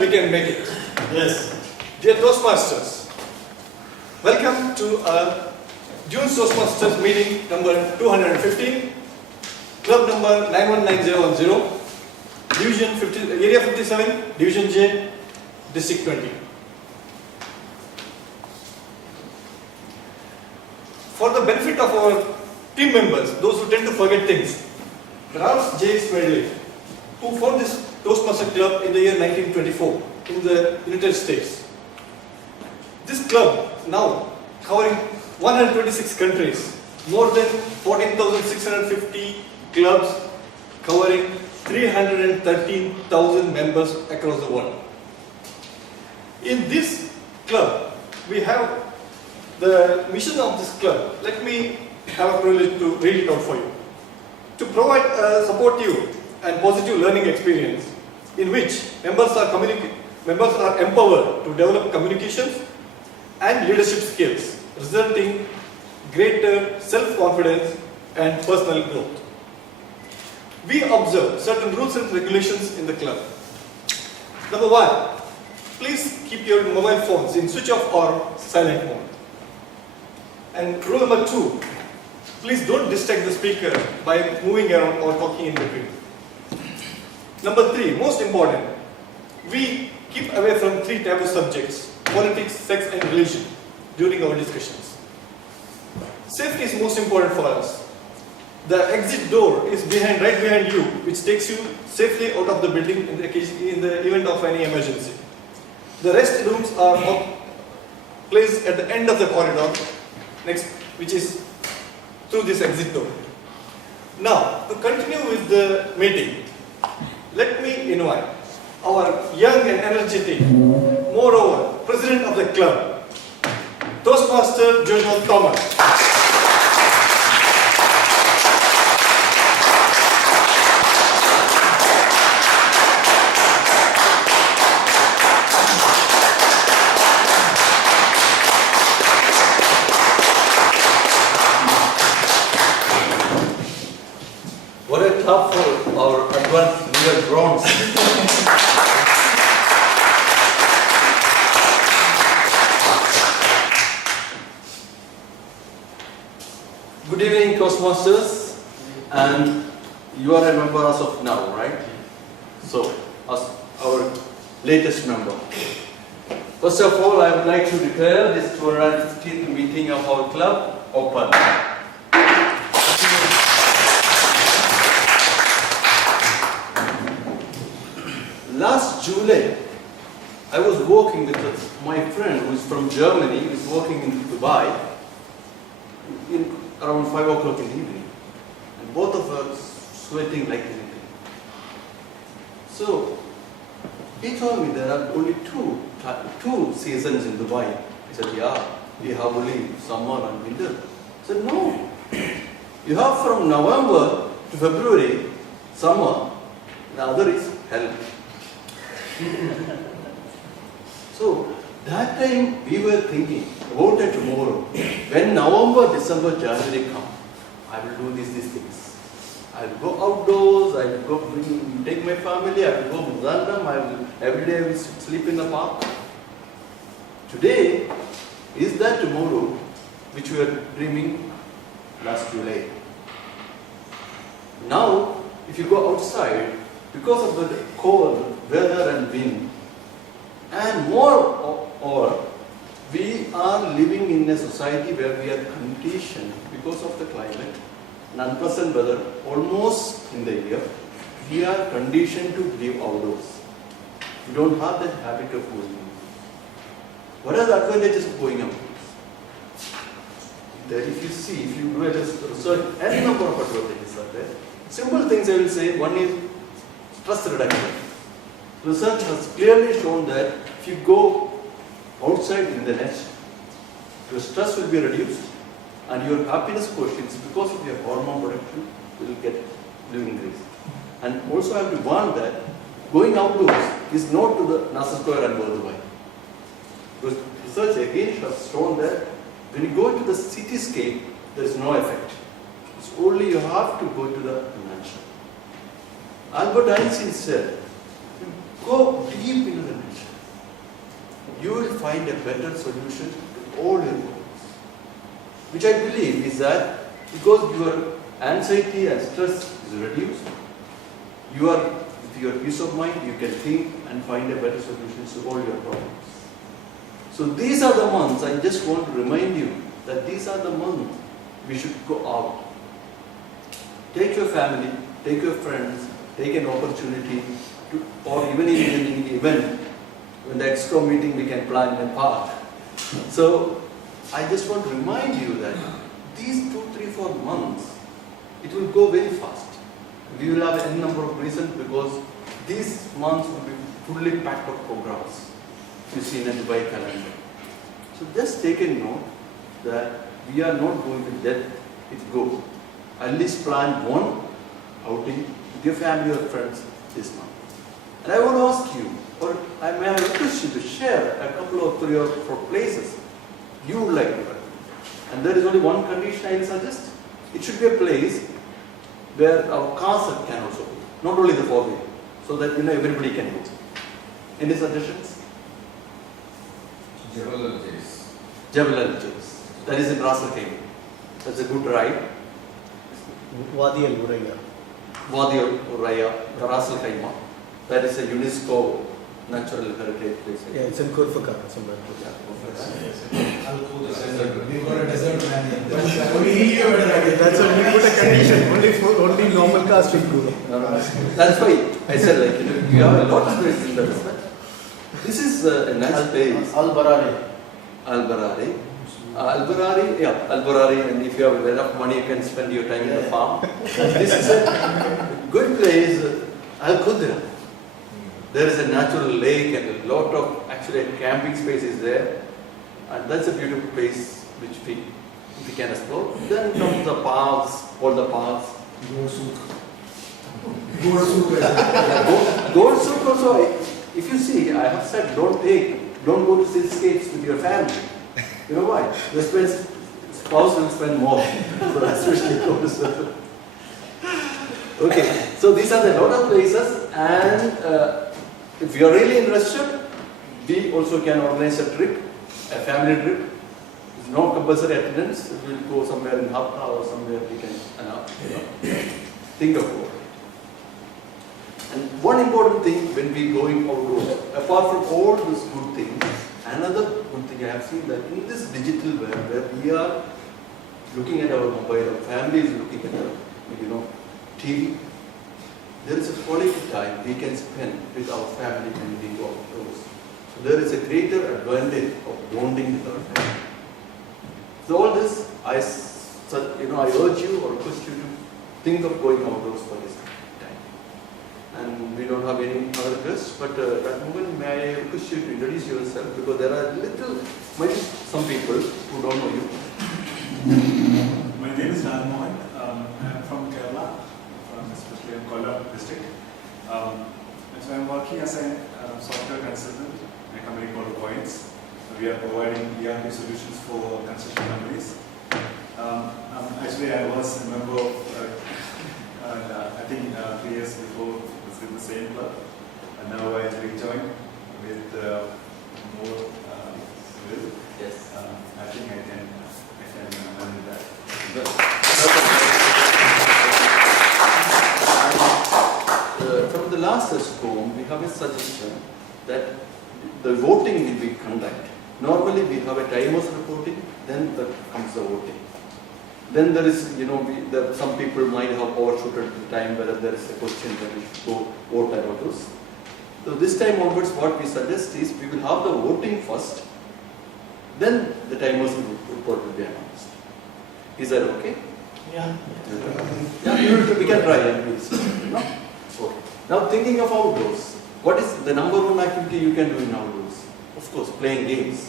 We can make it. Yes. Dear Toastmasters, welcome to our June Toastmasters meeting number 215, club number 919010, division 50, area 57, division J, district 20. For the benefit of our team members, those who tend to forget things, Ralph J. Smedley, who formed this Toastmasters Club in the year 1924 in the United States. This club now covering 126 countries, more than 14,650 clubs covering 313,000 members across the world. In this club, we have the mission of this club. Let me have a privilege to read it out for you. To provide a supportive and positive learning experience in which members are empowered to develop communications and leadership skills, resulting greater self-confidence and personal growth. We observe certain rules and regulations in the club. Number 1, please keep your mobile phones in switch off or silent mode. And rule number 2, please don't distract the speaker by moving around or talking in between. Number 3, most important, we keep away from 3 taboo subjects: politics, sex and religion during our discussions. Safety is most important for us. The exit door is right behind you, which takes you safely out of the building in the event of any emergency. The rest rooms are placed at the end of the corridor, which is through this exit door. Now, to continue with the meeting, let me invite our young and energetic, moreover, president of the club, Toastmaster Jojo Thomas. What a clap for our advanced leader bronze. Good evening, Toastmasters, and you are a member as of now, right? So, as our latest member. First of all, I would like to declare this 215th meeting of our club open. Last July, I was walking with my friend who is from Germany, who is working in Dubai, around 5 o'clock in the evening. And both of us sweating like anything. So, he told me there are only two seasons in Dubai. I said, yeah, we have only summer and winter. I said, no. You have from November to February, summer, the other is hell. So, that time we were thinking about it tomorrow. When November, December, January come, I will do these things. I will go outdoors, I will go take my family, I will go Muzandam, every day I will sleep in the park. Today is that tomorrow which we were dreaming last July. Now, if you go outside, because of the cold weather and wind, and more, we are living in a society where we are conditioned because of the climate and unpleasant weather almost in the year. We are conditioned to live outdoors. We don't have that habit of going out. What are the advantages of going out? That if you do a research, any number of advantages are there. Simple things I will say. One is stress reduction. Research has clearly shown that if you go outside in the net, your stress will be reduced and your happiness quotients, because of your hormone production, will increase. And also I have to warn that going outdoors is not to the NASA square and Dubai. Because research again has shown that when you go to the cityscape, there is no effect. It's only you have to go to the nature. Albert Einstein said, go deep into the nature. find a better solution to all your problems. Which I believe is that because your anxiety and stress is reduced, with your peace of mind, you can think and find a better solution to all your problems. So these are the months, I just want to remind you that these are the months we should go out. Take your family, take your friends, take an opportunity to, or even in an event, when the extra meeting we can plan in a park. So I just want to remind you that these 2, 3, 4 months, it will go very fast. We will have a number of reasons because these months will be fully packed of programs. You see in a Dubai calendar. So just take a note that we are not going to let it go. At least plan one outing with your family or friends this month. And I want to ask you, or I may request you to share a couple of 3 or 4 places you would like to go. And there is only one condition I will suggest. It should be a place where our cars can also go, not only the 4-wheel, so that everybody can go. Any suggestions? Jebel Al-Jais. Jebel Al-Jais. That is in Ras Al Khaimah. That's a good ride. Wadi Al-Buraya. Wadi Al-Buraya, Ras Al Khaimah. That is a UNESCO natural heritage place. Yeah, it's in Kurfaka somewhere. We got a desert man. That's a we put a condition. Only normal cars will go. That's why I said you have a lot of space in that. This is a nice place. Al-Barari. Al-Barari. Al-Barari, and if you have enough money, you can spend your time in the farm. This is a good place, Al-Khudra. There is a natural lake and a lot of actually camping space is there. And that's a beautiful place which we can explore. Then comes the parks, all the parks. Gold Souk also, if you see, I have said don't go to cityscapes with your family. You know why? The spouse will spend more. So especially Gold Souk. Okay, so these are the lot of places, and if you are really interested, we also can organize a trip, a family trip. It's no compulsory attendance. We'll go somewhere in Hapta or somewhere we can think of it. And one important thing when we going outdoors, apart from all these good things, another good thing I have seen that in this digital world where we are looking at our mobile, our family is looking at our TV, there is a quality time we can spend with our family when we go outdoors. So there is a greater advantage of bonding with our family. So all this, I urge you or request you to think of going outdoors for this time. And we don't have any other guests, but at the moment, may I request you to introduce yourself because there are maybe some people who don't know you. My name is Mohan. I'm from Kerala, especially in Kollam district. So I'm working as a software consultant in a company called Points. We are providing ERP solutions for construction companies. Actually, I was a member of, I think 3 years before, was in the same club. And now I rejoined with more skill. Yes. I think I can manage that. From the last SCOM, we have a suggestion that the voting will be conducted. Normally we have a timers reporting, then comes the voting. Then there is, some people might have overshooted the time whether there is a question that we should go vote and all those. So this time onwards, what we suggest is we will have the voting first, then the timers report will be announced. Is that okay? Yeah. Yeah, we can try and do this. No? Okay. Now thinking of outdoors, what is the number one activity you can do in outdoors? Of course, playing games.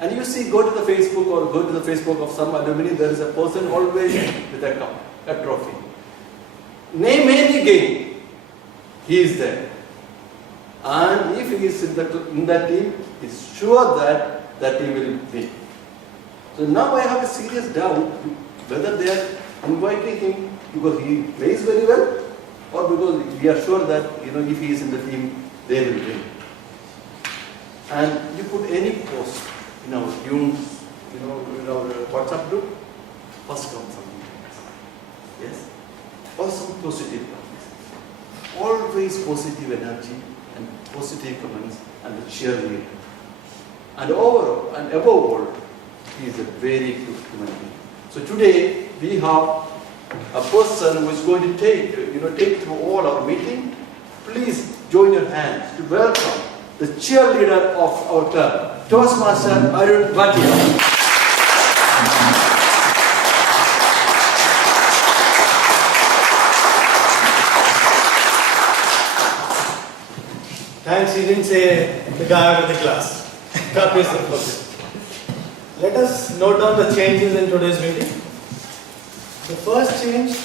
And you see, go to the Facebook or go to the Facebook of some alumni, there is a person always with a cup, a trophy. Name any game, he is there. And if he is in that team, it's sure that that team will win. So now I have a serious doubt whether they are inviting him because he plays very well or because we are sure that if he is in the team, they will win. And you put any post in our tunes, in our WhatsApp group, first comes something. Yes? Or some positive comments. Always positive energy and positive comments and the cheerleader. And overall and above all, he is a very good human being. So today we have a person who is going to take through all our meeting. Please join your hands to welcome the cheerleader of our club, Toastmaster Arun Bhatia. Thanks, he didn't say the guy out of the class. Copy is the first. Let us note down the changes in today's meeting. The first change,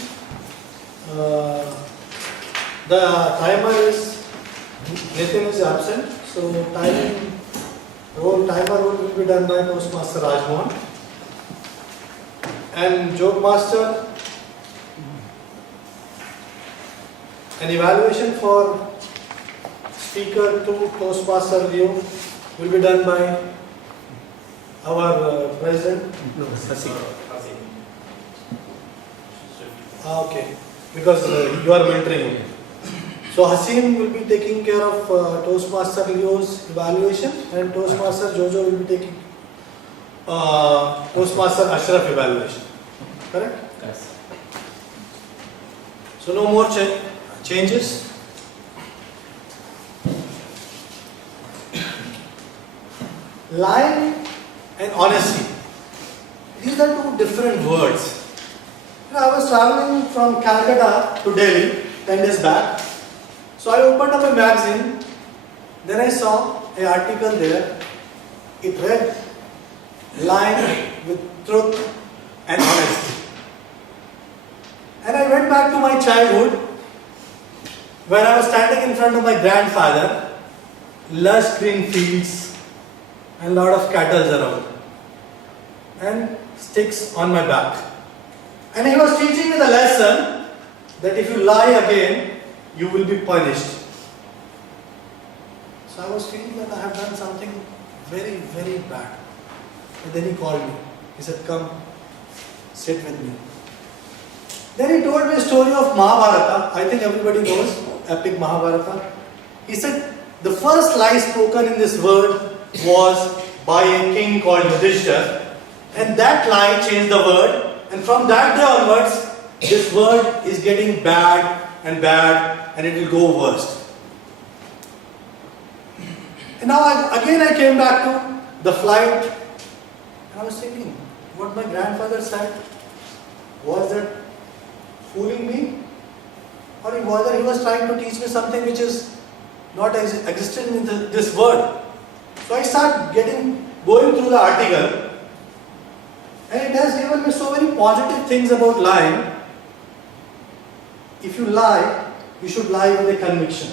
the timer is, Nathan is absent, so timer role will be done by Toastmaster Rajmohan. And Joke Master, an evaluation for speaker to Toastmaster Leo will be done by our president. No, Hasim. Okay, because you are mentoring him. So Hasim will be taking care of Toastmaster Leo's evaluation, and Toastmaster Jojo will be taking Toastmaster Ashraf evaluation. Correct? Yes. So no more changes. Lying and honesty. These are two different words. I was traveling from Calcutta to Delhi 10 days back. So I opened up a magazine. Then I saw an article there. It read, lying with truth and honesty. And I went back to my childhood when I was standing in front of my grandfather, lush green fields and a lot of cattle around and sticks on my back. And he was teaching me the lesson that if you lie again, you will be punished. So I was feeling that I have done something very, very bad. And then he called me. He said, come, sit with me. Then he told me a story of Mahabharata. I think everybody knows epic Mahabharata. He said, the first lie spoken in this world was by a king called Yudhishthira. And that lie changed the world. And from that day onwards, this world is getting bad and it will go worst. And now I came back to the flight and I was thinking, what my grandfather said, was that fooling me? Or whether he was trying to teach me something which is not existing in this world. So I started going through the article. And it has given me so many positive things about lying. If you lie, you should lie with a conviction.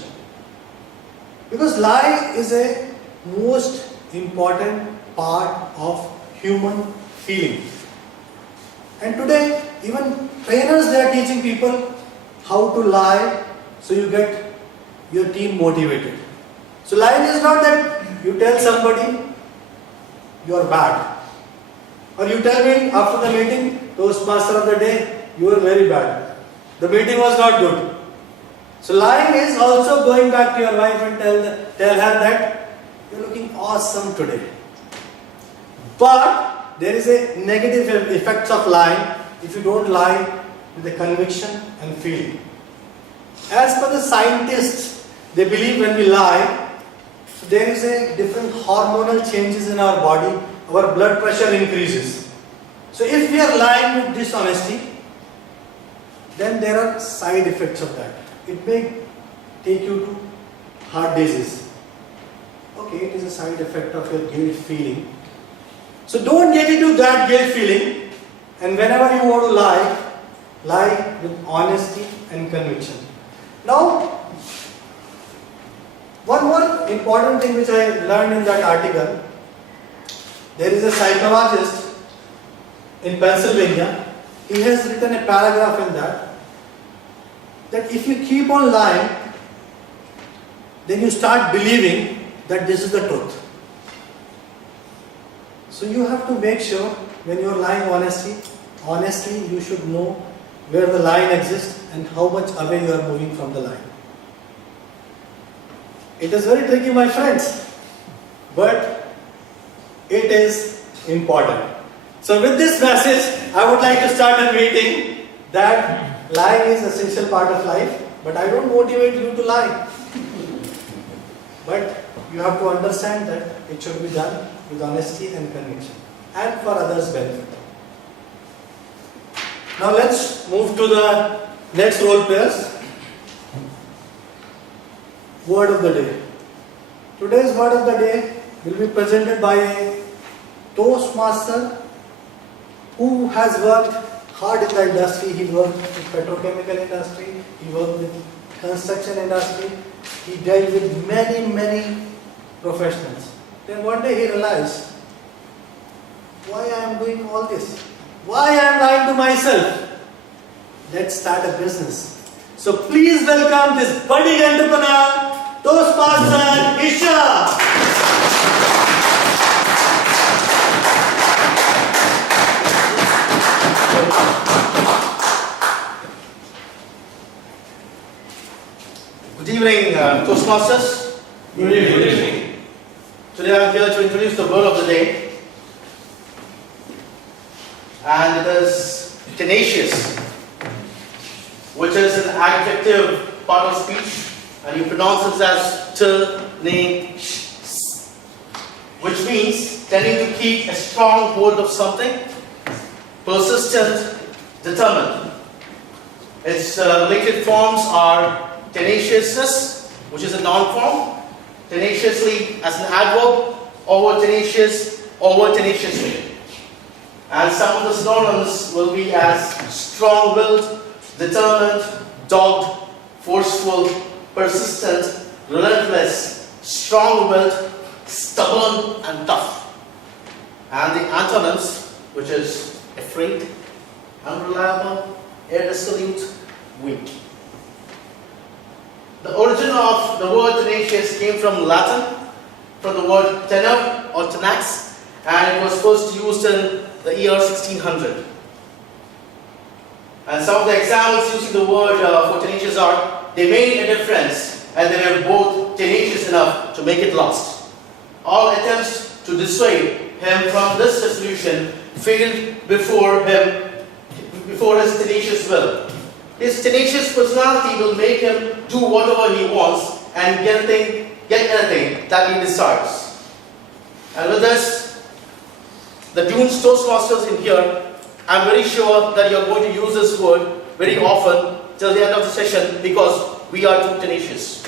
Because lie is a most important part of human feeling. And today, even trainers, they are teaching people how to lie so you get your team motivated. So lying is not that you tell somebody you are bad. Or you tell me after the meeting, Toastmaster of the day, you were very bad. The meeting was not good. So lying is also going back to your wife and tell her that you're looking awesome today. But there is a negative effects of lying if you don't lie with a conviction and feeling. As per the scientists, they believe when we lie, there is a different hormonal changes in our body. Our blood pressure increases. So if we are lying with dishonesty, then there are side effects of that. It may take you to heart disease. Okay, it is a side effect of your guilt feeling. So don't get into that guilt feeling, and whenever you want to lie with honesty and conviction. Now, one more important thing which I learned in that article. There is a psychologist in Pennsylvania. He has written a paragraph in that if you keep on lying, then you start believing that this is the truth. So you have to make sure when you are lying honestly you should know where the line exists and how much away you are moving from the line. It is very tricky, my friends, but it is important. So with this message, I would like to start a meeting that lying is an essential part of life, but I don't motivate you to lie. But you have to understand that it should be done with honesty and conviction and for others' benefit. Now let's move to the next role players. Word of the day. Today's word of the day will be presented by a Toastmaster who has worked hard in the industry. He worked in petrochemical industry, he worked with construction industry, he dealt with many professionals. Then one day he realized, why I am doing all this? Why I am lying to myself? Let's start a business. So please welcome this budding entrepreneur, Toastmaster Isha. Good evening, Toastmasters. Good evening. Today I am here to introduce the word of the day, and it is tenacious, which is an adjective part of speech, and you pronounce it as tenacious, which means tending to keep a strong hold of something, persistent, determined. Its related forms are tenaciousness, which is a noun form, tenaciously as an adverb, over tenacious, over tenaciously. And some of the synonyms will be as strong-willed, determined, dogged, forceful, persistent, relentless, strong-willed, stubborn, and tough. And the antonyms, which is afraid, unreliable, irresolute, weak. The origin of the word tenacious came from Latin, from the word tenor or tenax, and it was first used in the year 1600. And some of the examples using the word for tenacious are, they made a difference and they were both tenacious enough to make it last. All attempts to dissuade him from this resolution failed before his tenacious will. His tenacious personality will make him do whatever he wants and get anything that he desires. And with this, the Dunes Toastmasters in here, I'm very sure that you're going to use this word very often till the end of the session because we are too tenacious.